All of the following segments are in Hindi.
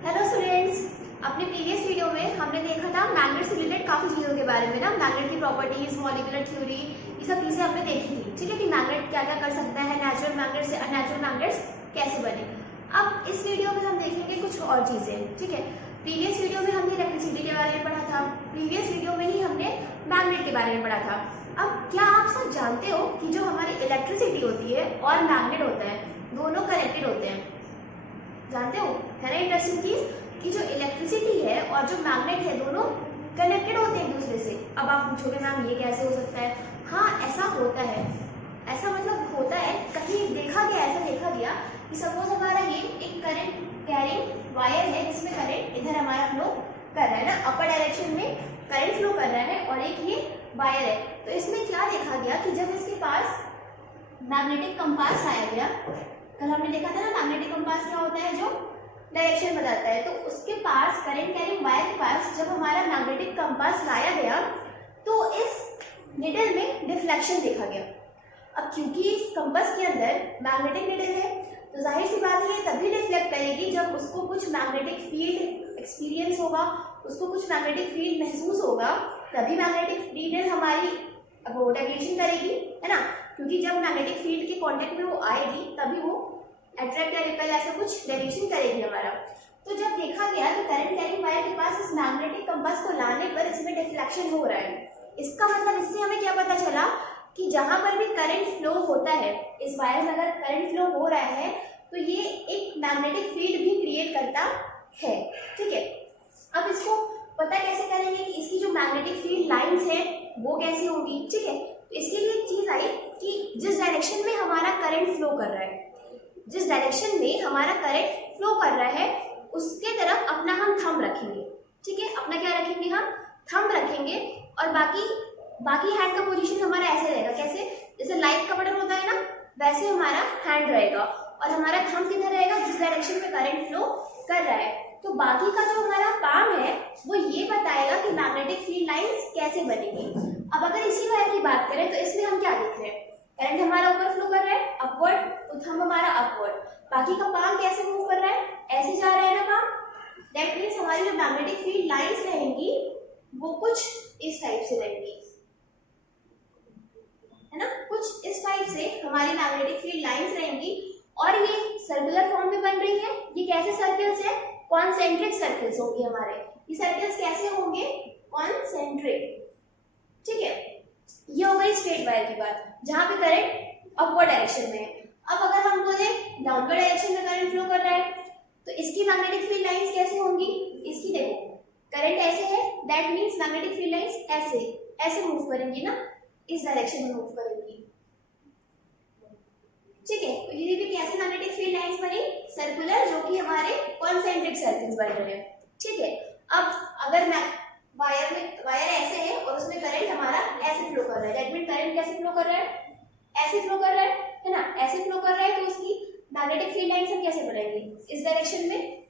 हेलो स्टूडेंट्स, अपने प्रीवियस वीडियो में हमने देखा था मैग्नेट से रिलेटेड काफ़ी चीज़ों के बारे में ना, मैग्नेट की प्रॉपर्टीज, मॉलिक्यूलर थ्योरी, ये सब चीज़ें हमने देखी थी। ठीक है कि मैग्नेट क्या क्या कर सकता है, नेचुरल मैग्नेट से अननेचुरल मैग्नेट्स कैसे बने। अब इस वीडियो में हम देखेंगे कुछ और चीज़ें। ठीक है, प्रीवियस वीडियो में हमने इलेक्ट्रिसिटी के बारे में पढ़ा था, प्रीवियस वीडियो में ही हमने मैग्नेट के बारे में पढ़ा था। अब क्या आप सब जानते हो कि जो हमारी इलेक्ट्रिसिटी होती है और मैग्नेट होता है, दोनों कनेक्टेड होते हैं। जानते हो, है ना इंटरेस्टिंग चीज कि जो इलेक्ट्रिसिटी है और जो मैग्नेट है दोनों कनेक्टेड होते हैं एक दूसरे से। अब आप पूछोगे मैम ये कैसे हो सकता है? हाँ, ऐसा होता है। ऐसा मतलब होता है, कहीं देखा गया, ऐसा देखा गया कि सपोज हमारा ये एक करंट कैरिंग वायर है जिसमें करंट इधर हमारा फ्लो कर रहा है ना, अपर डायरेक्शन में करंट फ्लो कर रहा है, और एक ये वायर है। तो इसमें क्या देखा गया कि जब इसके पास मैग्नेटिक कंपास लाया गया, कल हमने देखा था ना मैग्नेटिक कंपास क्या होता है, जो डायरेक्शन बताता है। तो उसके पास करंट कैरिंग वायर के पास जब हमारा मैग्नेटिक कंपास लाया गया तो इस निडल में डिफ्लेक्शन देखा गया। अब क्योंकि इस कंपास के अंदर मैग्नेटिक निडल है तो जाहिर सी बात है ये तभी डिफ्लेक्ट करेगी जब उसको कुछ मैग्नेटिक फील्ड एक्सपीरियंस होगा, उसको कुछ मैग्नेटिक फील्ड महसूस होगा, तभी मैग्नेटिक निडल हमारी वो डेविएशन करेगी, है ना। क्योंकि जब मैग्नेटिक फील्ड के कांटेक्ट में वो आएगी तभी वो अट्रैक्ट या रिपेल ऐसा कुछ डेविएशन करेगी हमारा। तो जब देखा गया कि करंट कैरिंग वायर के पास इस मैग्नेटिक कंपास को लाने पर इसमें डिफ्लेक्शन हो रहा है, इसका मतलब इससे हमें क्या पता चला कि जहां पर भी करंट फ्लो होता है, इस वायर में अगर करंट फ्लो हो रहा है तो ये एक मैग्नेटिक फील्ड भी क्रिएट करता है। ठीक है, अब इसको पता कैसे करेंगे कि इसकी जो मैग्नेटिक फील्ड लाइंस है वो कैसी होंगी। ठीक है, तो इसके लिए एक चीज आई कि जिस डायरेक्शन में हमारा करंट फ्लो कर रहा है, जिस डायरेक्शन में हमारा करंट फ्लो कर रहा है उसके तरफ अपना हम थंब रखेंगे। ठीक है, अपना क्या रखेंगे, हम थंब रखेंगे, और बाकी हैंड का पोजीशन हमारा ऐसे रहेगा, कैसे, जैसे लाइट का बटन होता है ना, वैसे हमारा हैंड रहेगा, और हमारा थंब किधर रहेगा, जिस डायरेक्शन में करंट फ्लो कर रहा है। तो बाकी का जो हमारा पाम है वो ये बताएगा कि मैग्नेटिक फील्ड लाइंस कैसे बनेगी। अब अगर इसी वायर की बात करें तो इसमें हम क्या देख रहे हैं, करंट हमारा ऊपर फ्लो कर रहा है अपवर्ड, तो थंब हमारा अपवर्ड, बाकी का पाम कैसे मूव कर रहा है, ऐसे जा रहा है ना पाम। दैट मीन्स हमारी जो मैग्नेटिक फील्ड लाइंस रहेंगी वो कुछ इस टाइप से रहेंगी, है ना, कुछ इस टाइप से हमारी मैग्नेटिक फील्ड लाइंस रहेंगी, और ये सर्कुलर फॉर्म में बन रही है। ये कैसे सर्कल्स है, कॉन्सेंट्रिक सर्कल्स होंगे हमारे। ये सर्कल्स कैसे होंगे, कॉन्सेंट्रिक। ठीक है, ये हो गई स्ट्रेट वायर की बात, जहां पे करंट अपवर्ड डायरेक्शन में है। अब अगर हम बोले डाउनवर्ड डायरेक्शन में करंट फ्लो कर रहा है तो इसकी मैग्नेटिक फील्ड लाइंस कैसे होंगी, इसकी देखो करंट ऐसे है, that means magnetic field lines ऐसे मूव करेंगी ना, इस डायरेक्शन में मूव करेंगी। ठीक है, तो ये भी कैसे मैग्नेटिक फील्ड लाइंस बनी, सर्कुलर, जो कि हमारे कॉन्सेंट्रिक सर्कल्स बन रहे हैं। ठीक है, अब अगर वायर ऐसे है और उसमें करंट हमारा ऐसे फ्लो कर रहा है, दैट मीन करंट कैसे फ्लो कर रहा है, ऐसे फ्लो कर रहा है ना, ऐसे फ्लो कर रहा है, तो उसकी मैग्नेटिक फील्ड लाइंस हम कैसे बनाएंगे, इस डायरेक्शन में,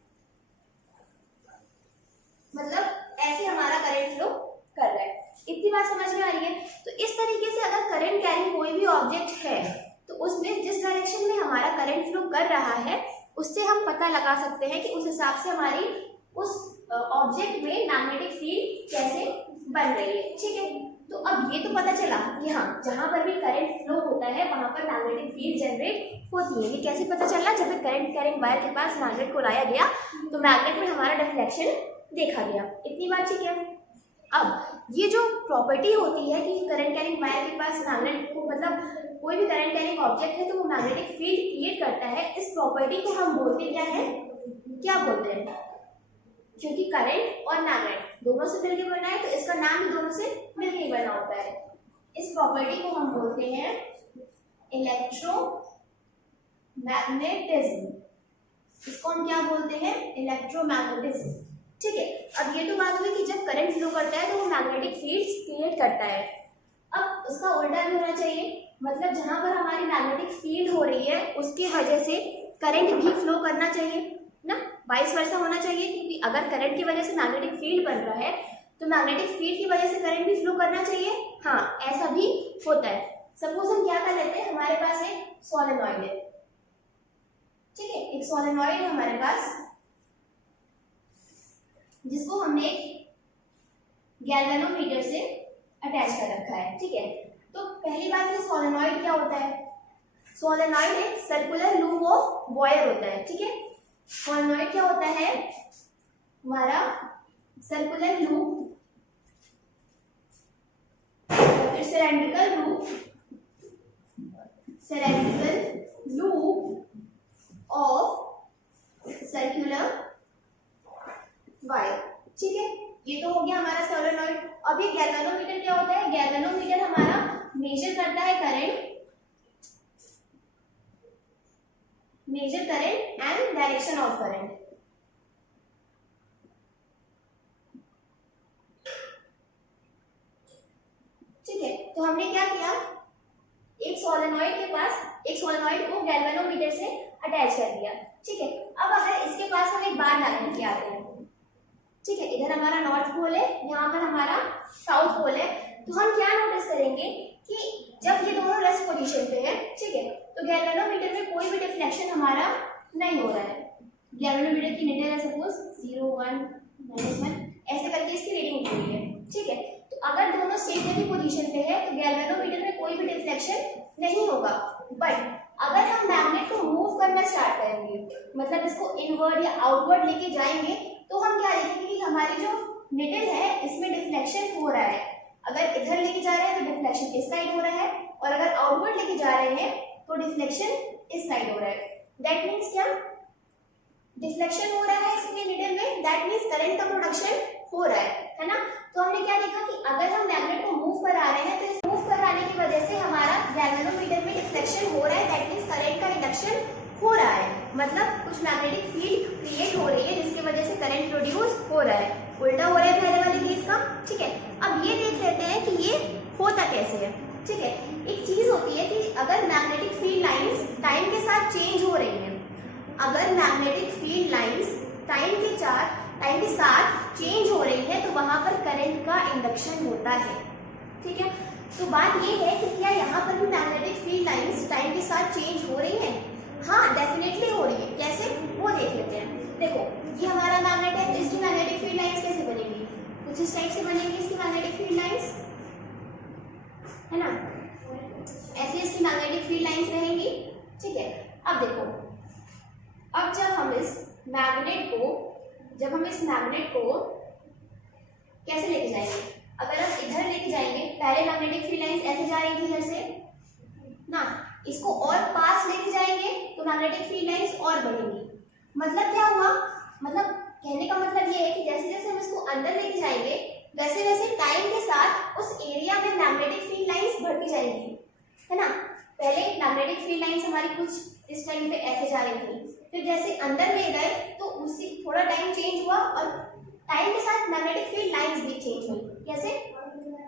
मतलब ऐसे हमारा करंट फ्लो कर रहा है। इतनी बात समझ में आ रही है? तो इस तरीके से अगर करंट कैरिंग कोई भी ऑब्जेक्ट है तो उसमें जिस डायरेक्शन में हमारा करंट फ्लो कर रहा है उससे हम पता लगा सकते हैं कि उस हिसाब से हमारी उस ऑब्जेक्ट में मैग्नेटिक फील्ड कैसे बन रही है। ठीक है, तो अब ये तो पता चला कि हाँ, जहां पर भी करंट फ्लो होता है वहां पर मैग्नेटिक फील्ड जनरेट होती है। ये कैसे पता चला, जब करंट कैरिंग वायर के पास मैग्नेट को लाया गया तो मैग्नेट में हमारा डिफ्लेक्शन देखा गया। इतनी बात ठीक है। अब ये जो प्रॉपर्टी होती है कि करंट कैरिंग वायर के पास मैग्नेट को, मतलब कोई भी करंट कैरिंग ऑब्जेक्ट है तो वो मैग्नेटिक फील्ड क्रिएट करता है, इस प्रॉपर्टी को हम बोलते क्या है, क्या बोलते हैं, क्योंकि करंट और मैग्नेट दोनों से मिलकर बना है तो इसका नाम भी दोनों से मिलकर ही बना होता है। इस प्रॉपर्टी को हम बोलते हैं इलेक्ट्रोमैग्नेटिज्म। इसको हम क्या बोलते हैं, इलेक्ट्रोमैग्नेटिज्म। ठीक है, अब ये तो बात हुई कि जब करंट फ्लो करता है तो वो मैग्नेटिक फील्ड्स क्रिएट करता है। अब उसका उल्टा भी होना चाहिए, मतलब जहां पर हमारी मैग्नेटिक फील्ड हो रही है उसकी वजह से करंट भी फ्लो करना चाहिए ना, वाइस वर्सा होना चाहिए। क्योंकि अगर करंट की वजह से मैग्नेटिक फील्ड बन रहा है तो मैग्नेटिक फील्ड की वजह से करंट भी फ्लो करना चाहिए। हाँ, ऐसा भी होता है। सपोज हम क्या कर लेते हैं, हमारे पास एक सोलेनॉइड है, ठीक है, एक सोलेनॉइड है हमारे पास, जिसको हमने गैल्वेनोमीटर से अटैच कर रखा है, ठीक है। तो पहली बात ये सोलेनॉइड क्या होता है? सोलेनॉइड एक सर्कुलर लूप ऑफ वायर होता है, ठीक है। सोलेनॉइड क्या होता है? हमारा circular loop, cylindrical loop of circular wire, ठीक है। ये तो हो गया हमारा सोलेनॉइड। अब ये गैल्वेनोमीटर क्या होता है? गैल्वेनोमीटर हमारा मेजर करता है current and direction of current, ठीक है। तो हमने क्या किया, एक सोलेनॉइड को गैल्वेनोमीटर से अटैच कर दिया, ठीक है। अब अगर इसके पास हम एक बार लेके आते हैं, ठीक है, इधर हमारा नॉर्थ पोल है, यहाँ पर हमारा साउथ पोल है, तो हम क्या नोटिस करेंगे कि जब ये दोनों रेस्ट पोजीशन पे है, ठीक है, तो गैल्वेनोमीटर में कोई भी डिफ्लेक्शन हमारा नहीं हो रहा है। गैल्वेनोमीटर की नीडल है सपोज 0 1 -1 ऐसे करके इसकी रीडिंग हो रही है, ठीक है। तो अगर दोनों स्टेशनरी पोजीशन पे है तो गैल्वेनोमीटर में कोई भी डिफ्लेक्शन नहीं होगा। बट अगर हम मैग्नेट को मूव करना स्टार्ट करेंगे, मतलब इसको इनवर्ड या आउटवर्ड लेके जाएंगे, तो हम क्या देखेंगे कि हमारी जो निडल है इसमें डिफ्लेक्शन हो रहा है। अगर इधर लेके जा रहे हैं तो डिफ्लेक्शन इस साइड हो रहा है, और अगर आउटवर्ड लेके जा रहे हैं तो डिफ्लेक्शन इस साइड हो रहा है। दैट मीन्स क्या? डिफ्लेक्शन हो रहा है इसमें निडल में, दैट मीन्स करंट का प्रोडक्शन हो रहा है ना। तो हमने क्या देखा कि अगर हम मैग्नेट को मूव करा रहे हैं तो इस मूव कराने की वजह से हमारा गैल्वेनोमीटर में डिफ्लेक्शन हो रहा है, दैट मीन्स करंट का इंडक्शन हो रहा है, मतलब कुछ मैग्नेटिक फील्ड क्रिएट हो रही है जिसकी वजह से करंट प्रोड्यूस हो रहा है। उल्टा हो रहा है पहले वाले केस का, ठीक है। अब ये देख लेते हैं कि ये होता कैसे है, ठीक है। एक चीज होती है कि अगर मैग्नेटिक फील्ड लाइंस टाइम के साथ चेंज हो रही हैं, अगर मैग्नेटिक फील्ड लाइंस टाइम के साथ चेंज हो रही है तो वहां पर करंट का इंडक्शन होता है, ठीक है। तो बात ये है कि क्या यहाँ पर भी मैग्नेटिक फील्ड लाइंस टाइम के साथ चेंज हो रही हैं? हाँ, डेफिनेटली हो रही है। कैसे, वो देख लेते हैं। देखो, ये हमारा मैग्नेट है, तो इसकी मैग्नेटिक फील्ड लाइंस कैसे बनेगी? कुछ इस टाइप से बनेगी इसकी मैग्नेटिक फील्ड लाइंस, है ना। ऐसे इसकी मैग्नेटिक फील्ड लाइंस रहेंगी, ठीक है। अब देखो, अब जब हम इस मैग्नेट को कैसे लेके जाएंगे? अगर हम इधर लेके जाएंगे, पहले मैग्नेटिक फील्ड लाइंस ऐसे जा रही थी इधर से ना, इसको और पास लेके जाएंगे तो मैग्नेटिक फील्ड लाइंस और बढ़ेंगी। मतलब क्या हुआ? मतलब कहने का मतलब ये है कि जैसे जैसे हम इसको अंदर लेके जाएंगे वैसे वैसे टाइम के साथ उस एरिया में मैग्नेटिक फील्ड लाइंस बढ़ती जाएंगी, है ना। पहले मैग्नेटिक फील्ड लाइंस हमारी कुछ इस टाइम पे ऐसे जा रही थी, फिर जैसे अंदर ले गए तो उसी थोड़ा टाइम चेंज हुआ और टाइम के साथ मैग्नेटिक फील्ड लाइंस भी चेंज हुई। कैसे?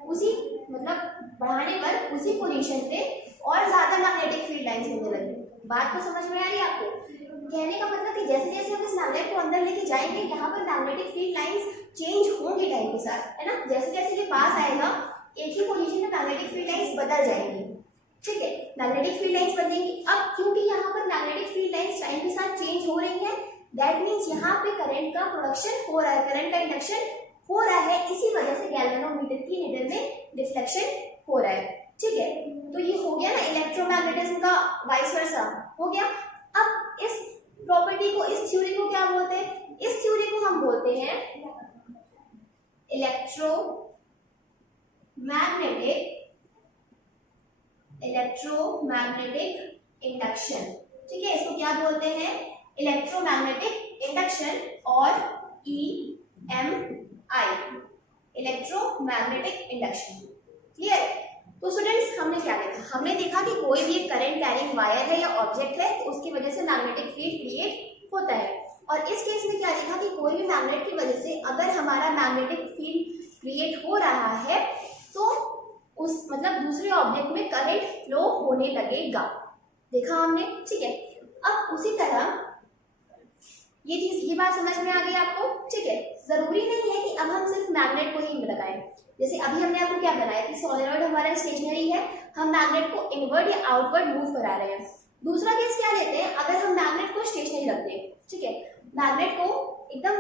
उसी मतलब बढ़ाने पर उसी पोजीशन पे और ज्यादा मैग्नेटिक फील्ड लाइंस होने लगी। बात को समझ में आ रही है आपको? कहने का मतलब कि जैसे जैसे हम इस मैग्नेट को अंदर लेके जाएंगे यहाँ पर मैग्नेटिक फील्ड लाइंस चेंज होंगी टाइम के साथ, है ना। जैसे जैसे ये पास आएगा एक ही पोजीशन में मैग्नेटिक फील्ड लाइंस बदल जाएंगी, ठीक है। मैग्नेटिक फील्ड लाइंस बदलेंगी। अब क्योंकि यहाँ पर मैग्नेटिक फील्ड लाइंस टाइम के साथ चेंज हो रही है, दैट मीन्स यहाँ पे करंट का प्रोडक्शन हो रहा है, करंट का इंडक्शन हो रहा है। इसी वजह से गैल्वेनोमीटर की निडल में डिफ्लेक्शन हो रहा है, ठीक है। तो ये हो गया ना इलेक्ट्रोमैग्नेटिज्म का वाइस वर्सा हो गया। अब इस प्रॉपर्टी को, इस थ्योरी को क्या बोलते हैं? इस थ्योरी को हम बोलते हैं इलेक्ट्रोमैग्नेटिक इंडक्शन, ठीक है। इसको क्या बोलते हैं? इलेक्ट्रोमैग्नेटिक इंडक्शन और EMI, इलेक्ट्रोमैग्नेटिक इंडक्शन। क्लियर? तो स्टूडेंट्स, हमने क्या देखा? हमने देखा कि कोई भी करंट कैरिंग वायर है या ऑब्जेक्ट है तो उसकी वजह से मैग्नेटिक फील्ड क्रिएट होता है। और इस केस में क्या देखा कि कोई भी मैग्नेट की वजह से अगर हमारा मैग्नेटिक फील्ड क्रिएट हो रहा है तो उस मतलब दूसरे ऑब्जेक्ट में करंट फ्लो होने लगेगा। देखा हमने, ठीक है। अब उसी तरह ये बात समझ में आ गई आपको, ठीक है। जरूरी नहीं है कि अब हम सिर्फ मैग्नेट को ही लगाएं। जैसे अभी हमने आपको क्या बनाया कि सोलेनॉइड हमारा स्टेशनरी है, हम मैग्नेट को इनवर्ड या आउटवर्ड मूव करा रहे हैं। दूसरा केस क्या लेते हैं, अगर हम मैग्नेट को स्टेशनरी रखते हैं, ठीक है, मैग्नेट को एकदम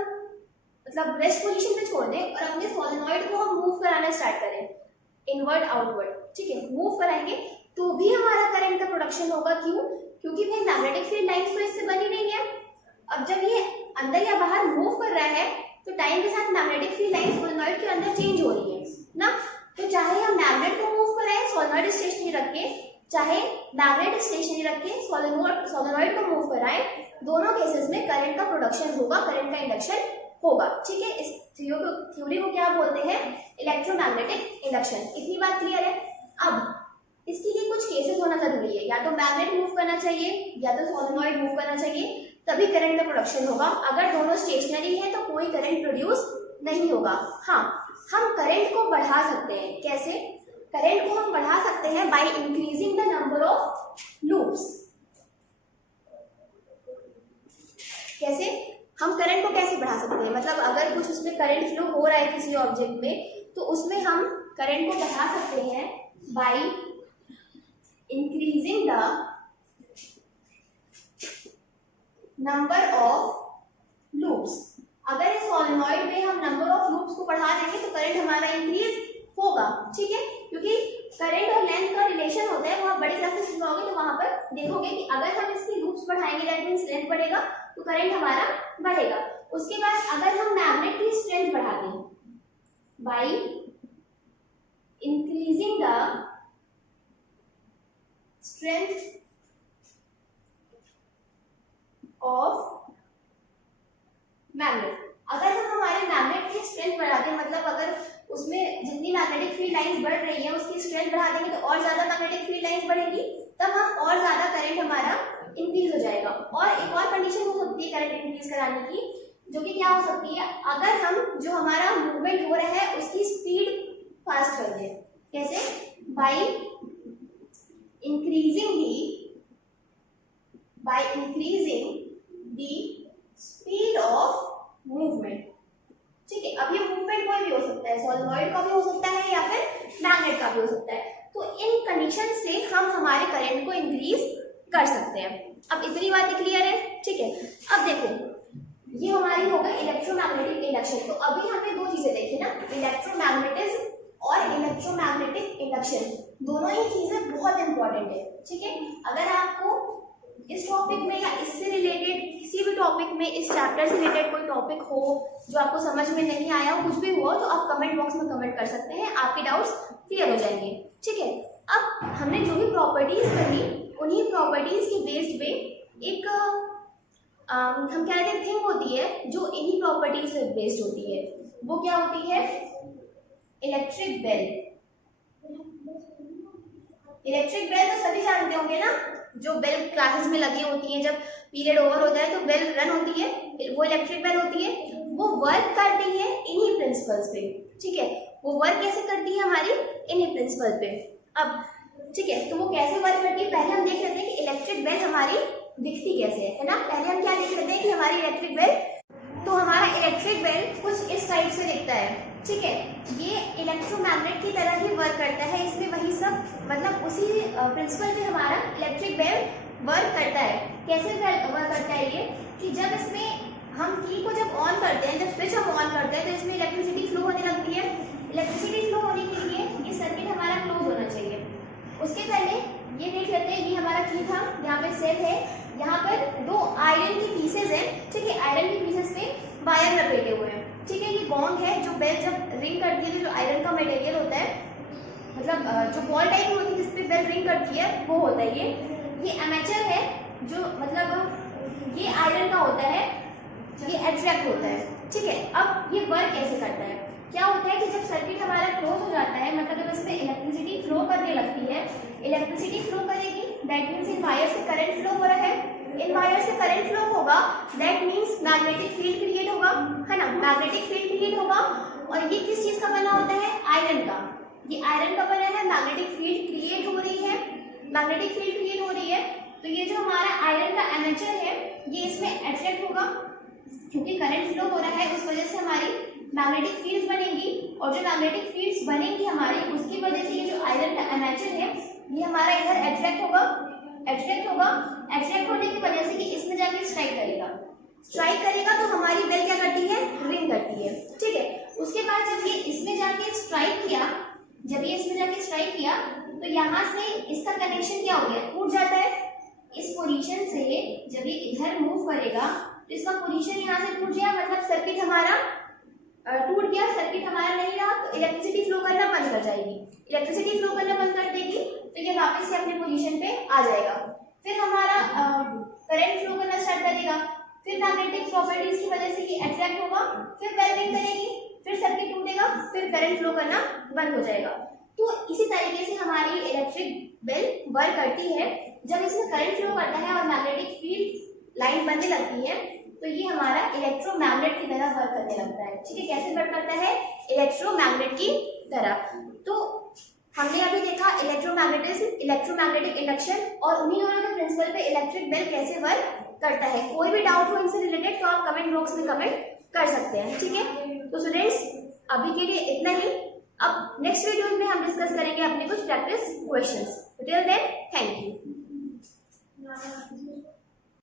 मतलब रेस्ट पोजीशन पे छोड़ दें और अपने सोलेनॉइड को हम मूव कराना स्टार्ट करें इनवर्ड आउटवर्ड, ठीक है, मूव कराएंगे तो भी हमारा करंट का प्रोडक्शन होगा। क्यों? क्योंकि भाई मैग्नेटिक फील्ड लाइंस तो इससे बनी नहीं है। अब जब ये अंदर या बाहर मूव कर रहा है तो टाइम के साथ मैग्नेटिक फील्ड लाइंस सोलेनॉइड के अंदर चेंज हो रही है ना। तो चाहे हम मैग्नेट को मूव कराएं सोलेनॉइड स्टेशनरी रख के, चाहे मैग्नेट स्टेशनरी रख के सोलेनॉइड को मूव कराएं, दोनों केसेस में करंट का प्रोडक्शन होगा, करंट का इंडक्शन होगा, ठीक है। इस थ्योरी को क्या बोलते हैं? Electromagnetic induction. इतनी बात क्लियर है? अब इसके लिए कुछ केसेस होना जरूरी है, या तो मैग्नेट मूव करना चाहिए या तो सोलेनॉइड मूव करना चाहिए, तभी करंट का प्रोडक्शन होगा। अगर दोनों स्टेशनरी है तो कोई करंट प्रोड्यूस नहीं होगा। हाँ, हम करंट को बढ़ा सकते हैं। कैसे? करंट को हम बढ़ा सकते हैं by increasing the number of loops. कैसे? हम करंट को कैसे बढ़ा सकते हैं? मतलब अगर कुछ उसमें करंट फ्लो हो रहा है किसी ऑब्जेक्ट में, तो उसमें हम करंट को बढ़ा सकते हैं by increasing the number of loops. अगर इस सोलेनॉइड में हम नंबर ऑफ लूप्स को बढ़ा देंगे तो करंट हमारा इंक्रीज होगा, ठीक है, क्योंकि करंट और लेंथ का रिलेशन होता है। वो आप बड़ी क्लासेस में सुनोगे तो वहां पर देखोगे कि अगर हम इसकी लूप्स बढ़ाएंगे दैट मींस लेंथ बढ़ेगा तो करंट हमारा बढ़ेगा। उसके बाद अगर हम मैग्नेट की स्ट्रेंथ बढ़ा दें by increasing the strength of magnet, अगर हम हमारे मैग्नेट की स्ट्रेंथ बढ़ा दें, मतलब अगर उसमें जितनी मैग्नेटिक फील्ड लाइंस बढ़ रही है उसकी स्ट्रेंथ बढ़ा देंगे तो और ज्यादा मैग्नेटिक फील्ड लाइंस बढ़ेगी, तब हम और ज्यादा करंट हमारा इंक्रीज हो जाएगा। और एक और कंडीशन हो सकती है करंट इंक्रीज कराने की, जो कि क्या हो सकती है? अगर हम जो हमारा मूवमेंट हो रहा है उसकी स्पीड फास्ट कर दें। कैसे? By increasing the speed of movement, ठीक है। अब ये मूवमेंट कोई भी हो सकता है, सोलेनॉइड का भी हो सकता है या फिर मैग्नेट का भी हो सकता है। तो इन कंडीशन से हम हमारे करंट को इंक्रीज कर सकते हैं। अब इतनी बातें क्लियर है, ठीक है। अब देखो, ये हमारी हो गई इलेक्ट्रोमैग्नेटिक इंडक्शन। तो अभी हमने दो चीजें देखी ना, इलेक्ट्रोमैग्नेटिज्म और इलेक्ट्रोमैग्नेटिक इंडक्शन। दोनों ही चीजें बहुत इंपॉर्टेंट है, ठीक है। अगर आपको इस टॉपिक में या इससे रिलेटेड किसी भी टॉपिक में, इस चैप्टर से रिलेटेड कोई टॉपिक हो जो आपको समझ में नहीं आया हो, कुछ भी हुआ, तो आप कमेंट बॉक्स में कमेंट कर सकते हैं, आपके डाउट्स क्लियर हो जाएंगे, ठीक है। अब हमने जो भी प्रॉपर्टीज पढ़ी उन्हीं प्रॉपर्टीज के बेस्ड पे एक हम क्या कहते हैं थिंग होती है जो इन्हीं प्रॉपर्टीज पे बेस्ड होती है। वो क्या होती है? Electric bell. इलेक्ट्रिक बेल तो सभी जानते होंगे ना, जो बेल क्लासेस में लगी होती है, जब पीरियड ओवर होता है तो बेल रन होती है, वो इलेक्ट्रिक बेल होती है। वो वर्क करती है इन्हीं प्रिंसिपल्स पे, ठीक है। वो वर्क कैसे करती है? हमारी इन्हीं प्रिंसिपल पे। अब ठीक है, तो वो कैसे वर्क करती है पहले हम देख लेते हैं कि इलेक्ट्रिक बेल हमारी दिखती कैसे है ना। पहले हम क्या देख लेते हैं कि हमारी इलेक्ट्रिक बेल, तो हमारा इलेक्ट्रिक बेल कुछ इस साइड से दिखता है, ठीक है। ये इलेक्ट्रोमैग्नेट की तरह ही वर्क करता है, इसमें वही सब मतलब उसी प्रिंसिपल पे हमारा इलेक्ट्रिक बेल वर्क करता है। कैसे वर्क करता है ये? कि जब इसमें हम की को जब ऑन करते हैं, जब स्विच हम ऑन करते हैं तो इसमें इलेक्ट्रिसिटी फ्लो होने लगती है। इलेक्ट्रिसिटी फ्लो होने के लिए ये सर्किट हमारा क्लोज होना चाहिए। उसके पहले ये देख लेते हैं, ये हमारा की था, यहाँ पे सेल है, यहाँ पर दो आयरन की पीसेज है, ठीक है। आयरन की पीसेज पे वायर लपेटे हुए हैं, ठीक है। ये गोंग है, जो बेल जब रिंग करती है, जो आयरन का मटेरियल होता है, मतलब जो बॉल टाइप होती है जिसपे बेल रिंग करती है, वो होता है ये एमेचर है, जो मतलब ये आयरन का होता है, ये एट्रैक्ट होता है, ठीक है। अब ये वर्क कैसे करता है? क्या होता है कि जब सर्किट हमारा क्लोज हो जाता है, मतलब जब इसमें इलेक्ट्रिसिटी फ्लो करने लगती है, इलेक्ट्रिसिटी फ्लो करेगी, दैट मीन्स इन वायर से करंट फ्लो हो रहा है, इन वायर से करंट फ्लो होगा, that means magnetic field create होगा, है ना। मैग्नेटिक फील्ड क्रिएट होगा, और ये किस चीज का बना होता है? आयरन का। ये आयरन का बना है, मैग्नेटिक फील्ड क्रिएट हो रही है, मैग्नेटिक फील्ड क्रिएट हो रही है, तो ये जो हमारा आयरन का एमेचर है ये इसमें अट्रैक्ट होगा, क्योंकि करंट फ्लो हो रहा है, उस वजह से हमारी मैग्नेटिक फील्ड्स बनेगी, और जो मैग्नेटिक फील्ड्स बनेंगी हमारी, उसकी वजह से ये जो आयरन का एमेचर है ये हमारा इधर अट्रैक्ट होगा, अट्रैक्ट होने की वजह से कि इसमें जाके स्ट्राइक करेगा तो हमारी बेल क्या करती है? रिंग करती है। इसका पोजीशन यहाँ से टूट गया, मतलब सर्किट हमारा टूट गया, सर्किट हमारा नहीं रहा, तो इलेक्ट्रिसिटी फ्लो करना बंद कर जाएगी। इलेक्ट्रिसिटी फ्लो करना बंद कर देगी तो ये वापस से अपने पोजीशन पे आ जाएगा। फिर हमारा करंट फ्लो करना स्टार्ट करेगा, फिर मैग्नेटिक प्रॉपर्टीज की वजह से ये अट्रैक्ट होगा, फिर बेरिंग करेगी, फिर सर्किट टूटेगा, फिर करंट फ्लो करना बंद हो जाएगा। तो इसी तरीके से हमारी इलेक्ट्रिक बेल वर्क करती है। जब इसमें करंट फ्लो करता है और मैग्नेटिक फील्ड लाइन बनने लगती है तो ये हमारा इलेक्ट्रोमैग्नेट की तरह वर्क करने लगता है। ठीक है, कैसे वर्क करता है? इलेक्ट्रोमैग्नेट की तरह। तो हमने अभी देखा इलेक्ट्रोमैग्नेटिज्म, इलेक्ट्रोमैग्नेटिक इंडक्शन और उन्हीं दोनों के प्रिंसिपल पे इलेक्ट्रिक बेल कैसे वर्क करता है। कोई भी डाउट हो इनसे रिलेटेड तो आप कमेंट बॉक्स में कमेंट कर सकते हैं। ठीक है, तो स्टूडेंट्स अभी के लिए इतना ही। अब नेक्स्ट वीडियो में हम डिस्कस करेंगे अपने कुछ practice questions. Till then thank you.